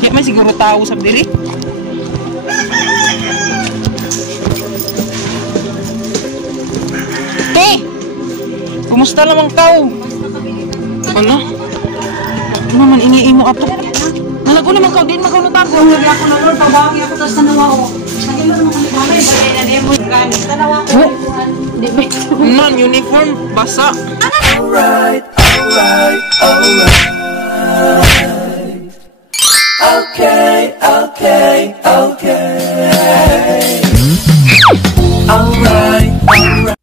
Ya may siguro tao sa diri. Kumusta naman kau? Ano? Naman iniimo ato. Nalago naman kau din magaw tago. Lagi ako na Lord, pabawi ako tas tanawa ko. Lagi mo naman kami kami. Balay na mo gamit. Tanawa ko. Non uniform basa. Alright, alright, alright. Okay, okay, okay. Alright, alright.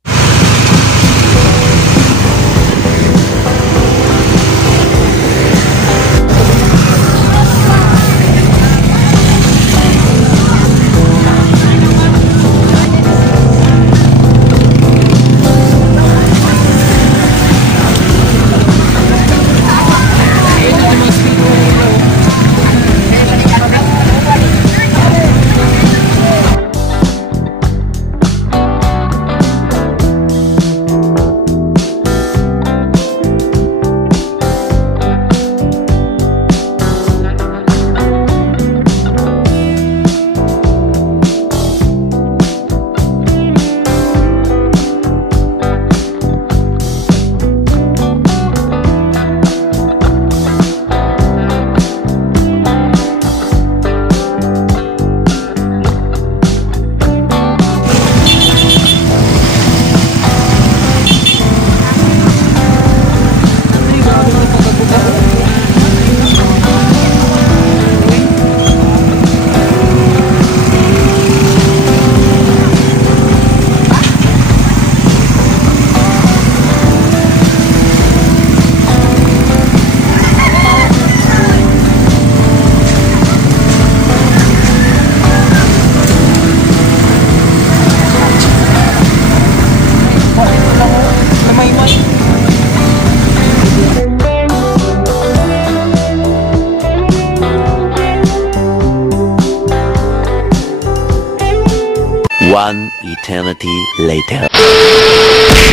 One eternity later.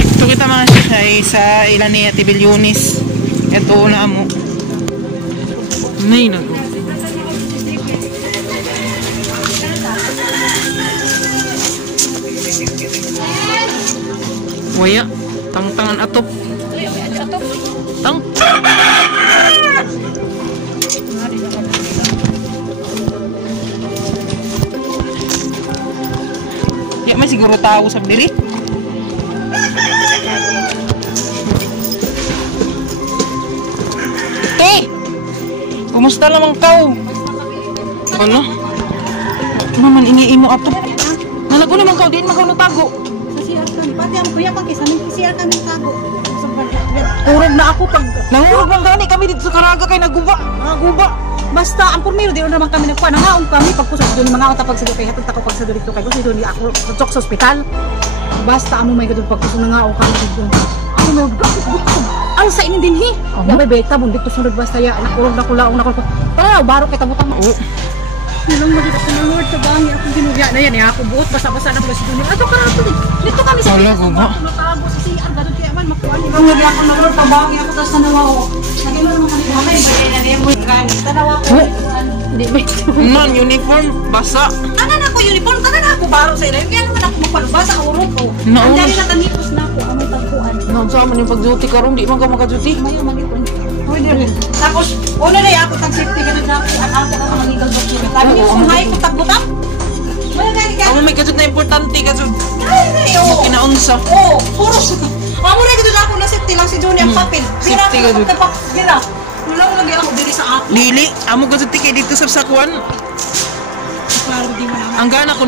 Ito kita mga siya sa ilan ni Ate Bilyonis. Ito na mo. Nay nago. Waya, tang-tangan atop. Tang. Ya may siguro tao sa diri. Kumusta naman kau? Ano? Naman iniimo ato. Nalago naman kau din magaw tago. Sasiyar kami. Pati ang kuya pang kisa, sasiyar kami tago. Urog na ako pag nangurog lang gani kami dito sa Caraga kay naguba. Naguba. Basta ang purmiro di naman kami nagkuha. Nangaon kami pagkusog doon mga uta pag sige kay hatod ako pag sa dito kay gusto doon ako sa ospital. Basta amo may gadud pagkusog nangaon kami dito. Ano mo ang sa ini din hi. Ya may beta bundit to sunod basta ya nakurog na kulaong na ko. Para baro kay tabutang mo. Nilang magit ako ng Lord sa bangi ako ginugya na yan ako buot basta-basta na ko si doon. Ato ka rato dito kami sa natago sa CR gadud kay man makuha ni. Nilang magit ako ng Lord sa bangi ako tas tanawa ko. Lagi mo naman kami balay na mo gamit. Tanawa ko. Di ba? Non uniform basa. Ano na ko uniform tanan ako baro sa ila. Kaya naman ako magpalubasa sa urok ko. No. Ang dali na tanipos na ako amay tagpuan. No, sa man yung pag-duty karon di man ka maka-duty. Mayo magipon. Tapos, una na ako tag safety ka na ako at ako na mangigal document. Sabi niyo, kung hay ko tagbutang? Wala na ka. Amo may kadto na importante kadto. Ay, oo. Kinaunsa. Oo, puro sa. Amo na gid ako na safety lang si Johnny ang papel. Safety ka dun. Gira. Wala ko lagi ako diri sa ato. Lili, amo kadto tikay dito sa sakwan. Para di mo na. Ang gana ko.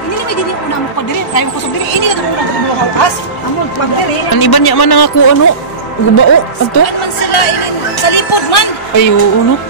Hindi na may dili ko na pagdiri. Tayo ko sa diri. Ini na ko na kalpas. Amo pagdiri. Ang iban niya man ang ako ano. Gubao, ato. At man sila sa lipod man. Ay, oo, no?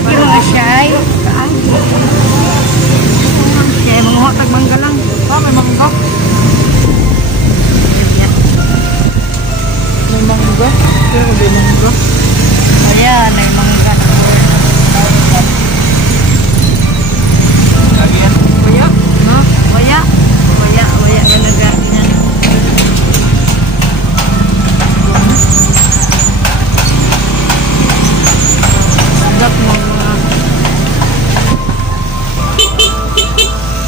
Lagi mga shy. Kaya mga hotag mangga lang. May mangga. May mangga. Pero may mangga. Ayan, may mangga. Kaya? No? Waya. Yan ang ganyan. Agap ng mga...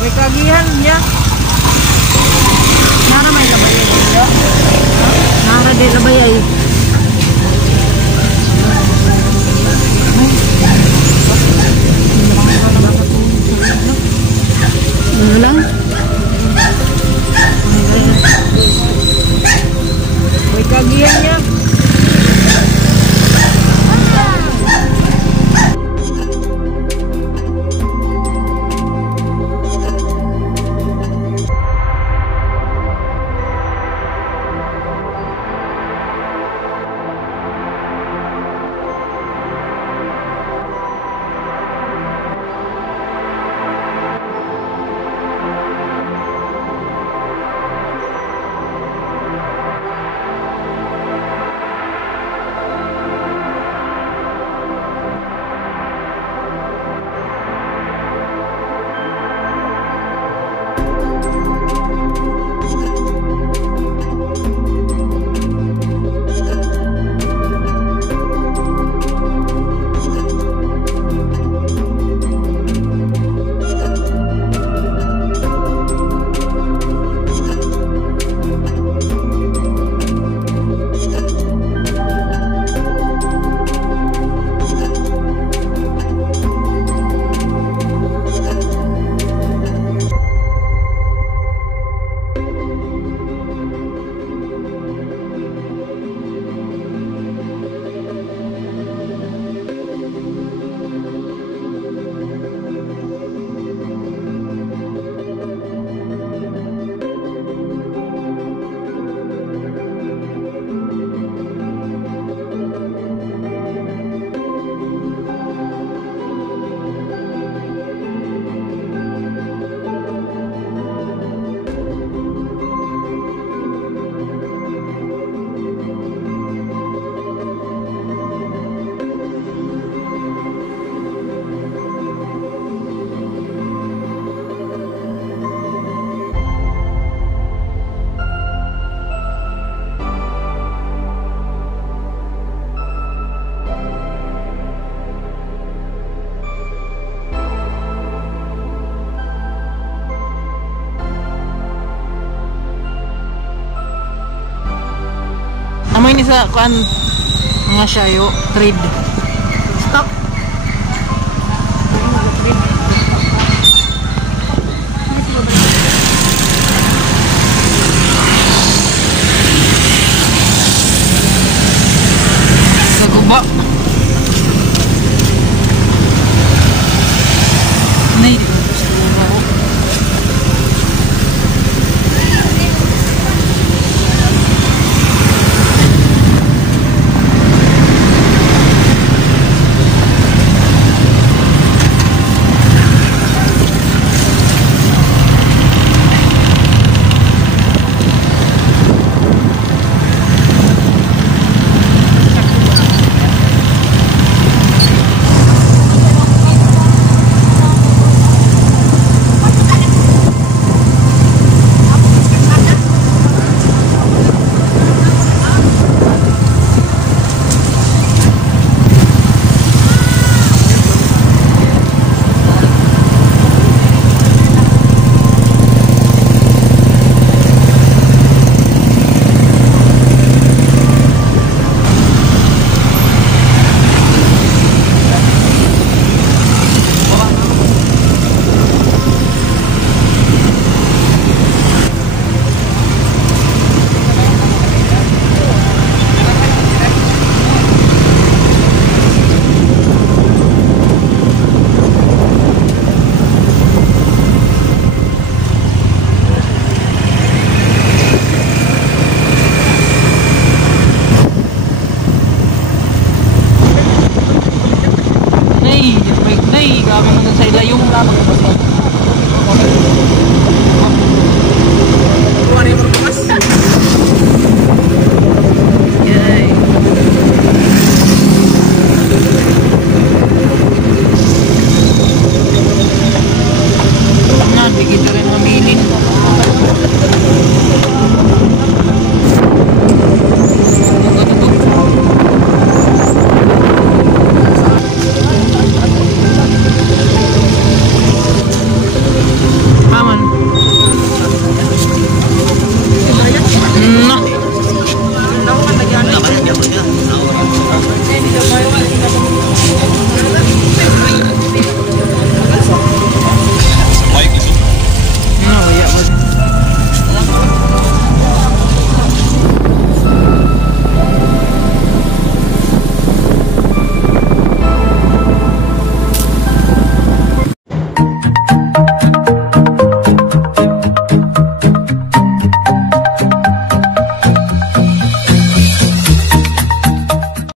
May kagihan niya. Nara may labay ay. Nara di labay ay. Ano lang? May kagihan niya. Amoy ni sa kuan nga siya yo trade. Stop. Sa guba. Nay, di ko gusto na ako. dami man sa ilayong.